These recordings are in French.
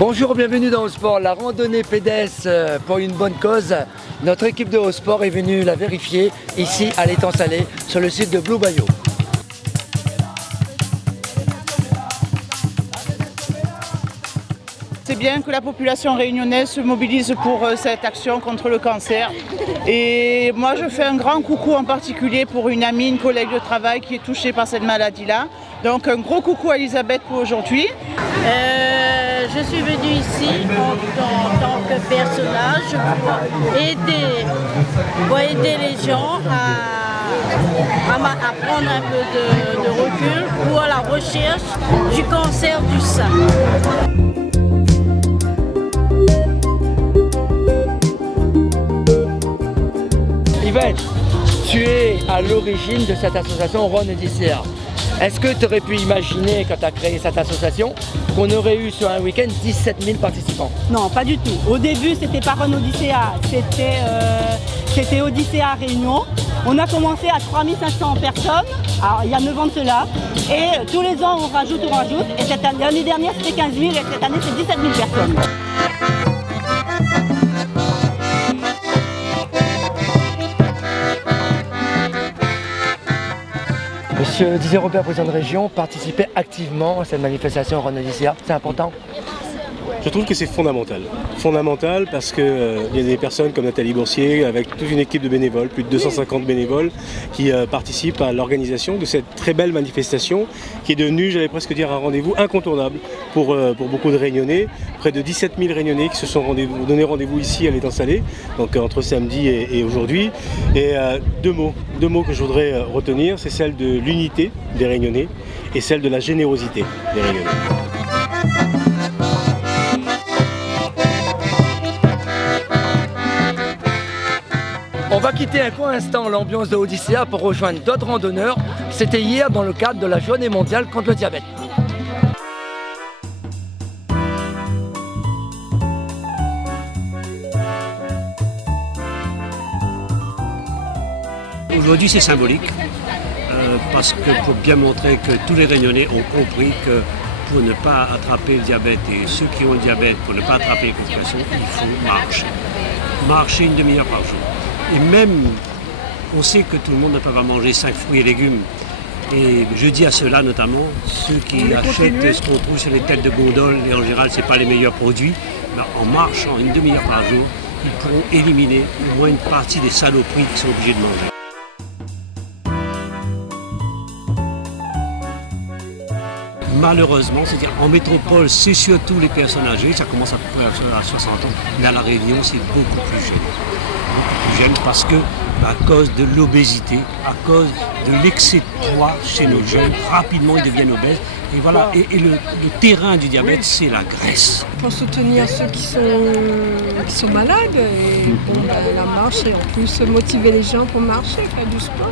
Bonjour, bienvenue dans Haut-Sport, la randonnée pédestre pour une bonne cause. Notre équipe de Haut-Sport est venue la vérifier ici à l'étang Salé sur le site de Blue Bayou. C'est bien que la population réunionnaise se mobilise pour cette action contre le cancer. Et moi je fais un grand coucou en particulier pour une amie, une collègue de travail qui est touchée par cette maladie-là. Donc un gros coucou à Elisabeth pour aujourd'hui. Je suis venue ici en tant que personnage pour aider les gens à prendre un peu de recul pour la recherche du cancer du sein. Yvette, tu es à l'origine de cette association Rhône Odyssea. Est-ce que tu aurais pu imaginer, quand tu as créé cette association, qu'on aurait eu sur un week-end 17 000 participants? Non, pas du tout. Au début, c'était pas Rhône Odyssea, c'était Odyssea Réunion. On a commencé à 3500 personnes, alors, il y a 9 ans de cela, et tous les ans on rajoute. Et l'année dernière c'était 15 000 et cette année c'est 17 000 personnes. Monsieur Didier-Robert, président de région, participer activement à cette manifestation Rhône Odyssea, c'est important? Je trouve que c'est fondamental. Fondamental parce qu'il y a des personnes comme Nathalie Boursier, avec toute une équipe de bénévoles, plus de 250 bénévoles, qui participent à l'organisation de cette très belle manifestation qui est devenue, j'allais presque dire, un rendez-vous incontournable pour beaucoup de Réunionnais. Près de 17 000 Réunionnais qui se sont donné rendez-vous ici à l'étang Salé, donc entre samedi et aujourd'hui. Et deux mots que je voudrais retenir, c'est celle de l'unité des Réunionnais et celle de la générosité des Réunionnais. On va quitter un court instant l'ambiance de Odyssea pour rejoindre d'autres randonneurs. C'était hier dans le cadre de la journée mondiale contre le diabète. Aujourd'hui c'est symbolique parce que pour bien montrer que tous les Réunionnais ont compris que pour ne pas attraper le diabète et ceux qui ont le diabète, pour ne pas attraper les complications, il faut marcher. Marcher une demi-heure par jour. Et même, on sait que tout le monde ne peut pas manger 5 fruits et légumes. Et je dis à ceux-là notamment, ceux qui achètent ce qu'on trouve sur les têtes de gondole, et en général ce n'est pas les meilleurs produits, ben, en marchant une demi-heure par jour, ils pourront éliminer au moins une partie des saloperies qu'ils sont obligés de manger. Malheureusement, c'est-à-dire en métropole, c'est surtout les personnes âgées, ça commence à peu près à 60 ans, mais à La Réunion, c'est beaucoup plus jeune. Beaucoup plus jeune parce que, à cause de l'obésité, à cause de l'excès de poids chez nos jeunes, rapidement ils deviennent obèses. Et voilà, et le terrain du diabète, c'est la graisse. Pour soutenir ceux qui sont malades, et bon, la marche, et en plus motiver les gens pour marcher, faire du sport.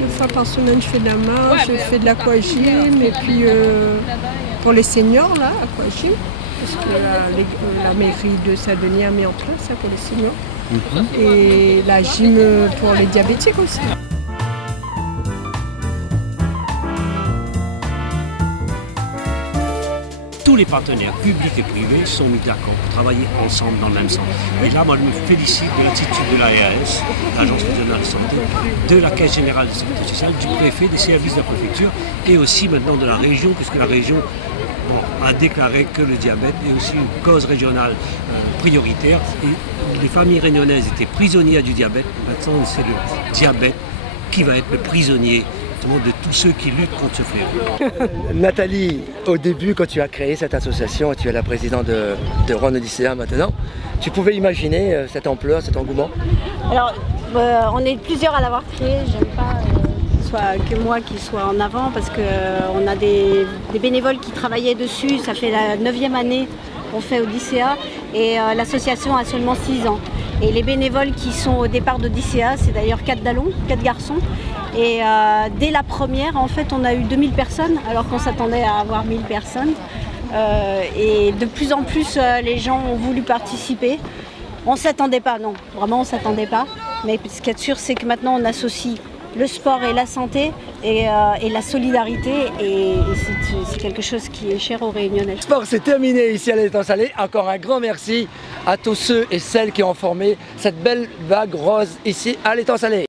Une fois par semaine, je fais de la marche, je fais de l'aquagym, et puis pour les seniors, là, aquagym, parce que la mairie de Saint-Denis a mis en place ça pour les seniors. Et la gym pour les diabétiques aussi. Tous les partenaires publics et privés sont mis d'accord pour travailler ensemble dans le même sens. Et là, moi, je me félicite de l'attitude de l'ARS, l'Agence régionale de santé, de la Caisse générale de sécurité sociale, du préfet, des services de la préfecture et aussi maintenant de la région, puisque la région a déclaré que le diabète est aussi une cause régionale prioritaire. Et les familles réunionnaises étaient prisonnières du diabète. Maintenant, c'est le diabète qui va être le prisonnier de tous ceux qui luttent contre ce fléau. Nathalie, au début, quand tu as créé cette association, tu es la présidente de Rhône Odyssea maintenant, tu pouvais imaginer cette ampleur, cet engouement? Alors, on est plusieurs à l'avoir créé, j'aime pas que moi qui soit en avant parce qu'on a des bénévoles qui travaillaient dessus, ça fait la 9e année qu'on fait Odyssea et l'association a seulement 6 ans. Et les bénévoles qui sont au départ d'Odyssea, c'est d'ailleurs 4 dallons, 4 garçons. Et dès la première, en fait, on a eu 2000 personnes, alors qu'on s'attendait à avoir 1000 personnes. Et de plus en plus, les gens ont voulu participer. On ne s'attendait pas, non, vraiment on ne s'attendait pas. Mais ce qu'il y a de sûr, c'est que maintenant, on associe le sport et la santé et la solidarité, et c'est quelque chose qui est cher aux Réunionnais. Le sport, c'est terminé ici à l'Étang Salé. Encore un grand merci à tous ceux et celles qui ont formé cette belle vague rose ici à l'Étang Salé.